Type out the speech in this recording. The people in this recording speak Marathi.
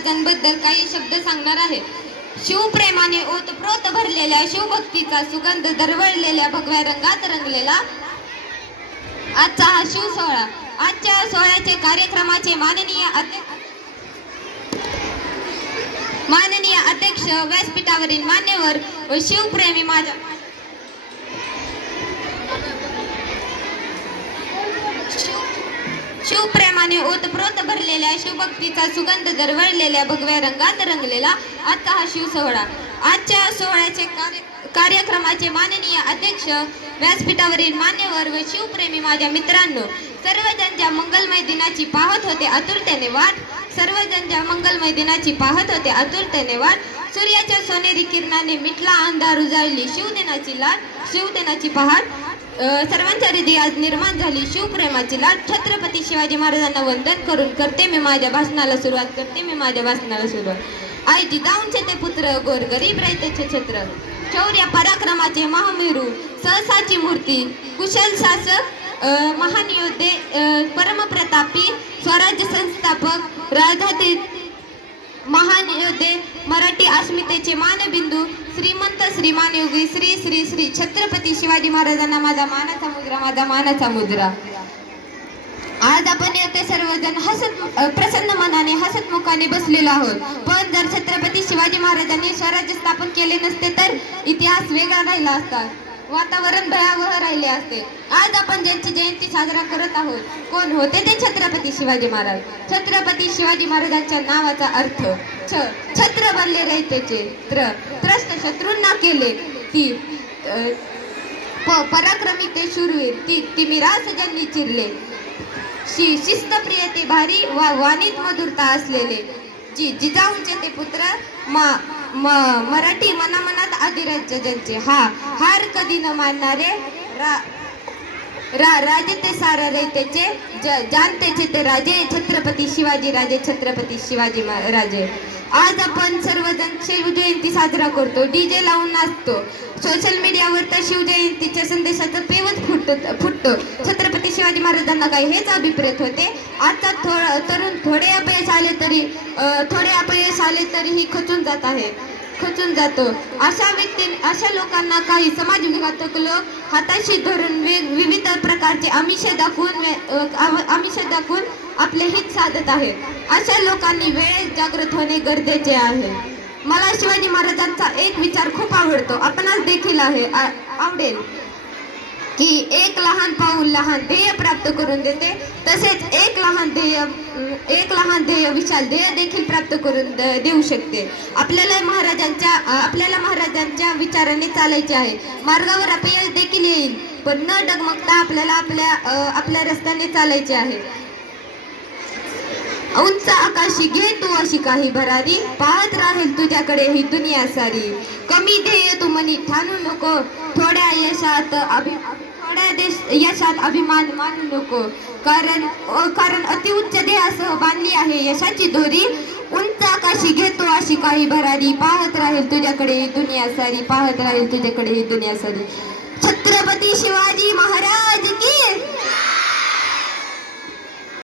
महाराजांबद्दल काही शब्द सांगणार आहे. शिवप्रेमाने ओतप्रोत भरलेल्या शिवभक्तीचा सुगंध दरवळलेल्या भगव्या रंगात रंगलेला आजचा हा शिव सोहळा. आजच्या सोहळ्याचे कार्यक्रमाचे माननीय अध्यक्ष, व्यासपीठावरील मान्यवर व शिवप्रेमी माझ्या शिवप्रेमाने ओतप्रोत भरलेल्या शिवभक्तीचा सुगंध दरवळलेल्या भगव्या रंगात रंगलेला आजचा हा शिव सोहळा. आजच्या सोहळ्याचे कार्यक्रमाचे माननीय अध्यक्ष, व्यासपीठावरील मान्यवर व शिवप्रेमी माझ्या मित्रांनो, सर्वजण ज्या मंगलमय दिनाची पाहत होते आतुरतेने वाट, सर्वजण ज्या मंगलमय दिनाची पाहत होते आतुरतेने वाट, सूर्याच्या सोनेरी किरणाने मिटला अंधार, उजाळली शिवदिनाची लाट, शिवदिनाची पहाट, सर्वांच्या हृदयात आज निर्माण झाली शिवप्रेमाची लाट. छत्रपती शिवाजी महाराजांना वंदन करून करते मी माझ्या भाषणाला सुरुवात. आई जिजाऊंचे ते पुत्र, गोर गरीब रयतेचे छत्र, शौर्य पराक्रमाचे महामेरू, सहसाची मूर्ती, कुशल शासक, महान योद्धे, परमप्रतापी, स्वराज्य संस्थापक, राजाधीश, महान योद्धे, मराठी अस्मितेचे मानबिंदू, श्रीमंत श्रीमान योगी, श्री श्री श्री छत्रपती शिवाजी महाराजांना माझा मानाचा मुद्रा. आज आपण येथे सर्वजण प्रसन्न मनाने हसतमुखाने बसलेलो आहोत. पण जर छत्रपती शिवाजी महाराजांनी स्वराज्य स्थापन केले नसते तर इतिहास वेगळा राहिला असता, वातावरण भयावह राहिले असते. आज आपण ज्यांची जयंती साजरा करत आहोत, कोण होते ते? छत्रपती शिवाजी महाराज. छत्रपती शिवाजी महाराजांच्या नावाचा अर्थ छत्र बनले रयतेचे, त्रस्त शत्रूंना केले ती, पराक्रमी ते शूरवीर, ती मिरास ज्यांनी चिरले, शिस्तप्रिय ते भारी, वाणीत मधुरता असलेले, जिजाऊंचे ते पुत्र, मराठी मनामनात अधिराज्य ज्यांचे, हार कधी न मानणारे, राजे ते सारा रयतेचे, जानतेचे ते राजे, छत्रपती शिवाजी राजे, छत्रपती शिवाजी राजे. आज आपण सर्वजण शिवजयंती साजरा करतो, डीजे लावून नाचतो, सोशल मीडियावर तर शिवजयंतीच्या संदेशाचं पेवच फुटतो. छत्रपती शिवाजी महाराजांना काही हेच अभिप्रेत होते. आता तरुण थोडे अपयश आले तरीही खचून जातो. अशा लोकांना काही समाजविघातक लोक हाताशी धरून विविध प्रकारचे आमिष दाखवून आपले हित साधत आहेत. अशा लोकांनी वेळेत जागृत होणे गरजेचे आहे. मला शिवाजी महाराजांचा एक विचार खूप आवडतो, आपणास देखील आवडेल की एक लहान पाऊल लहान ध्येय प्राप्त करून देते, तसेच एक लहान ध्येय विशाल ध्येय देखील प्राप्त करून देऊ शकते. आपल्याला महाराजांच्या विचाराने चालायचे आहे. मार्गावर अपयश देखील येईल, पण न डगमगता आपल्याला आपल्या रस्त्याने चालायचे आहे. उंच आकाशी घे तू अशी काही भरारी, पाहत राहील तुझ्याकडे ही दुनिया सारी. कमी ध्येय तू मनी ठाणू नको, थोड्या यशात अभिमान मानू नको, कारण अतिउच्च ध्येयासह बांधली आहे यशाची दोरी. उंच आकाशी घे तू अशी काही भरारी, पाहत राहील तुझ्याकडे ही दुनिया सारी, छत्रपती शिवाजी महाराज की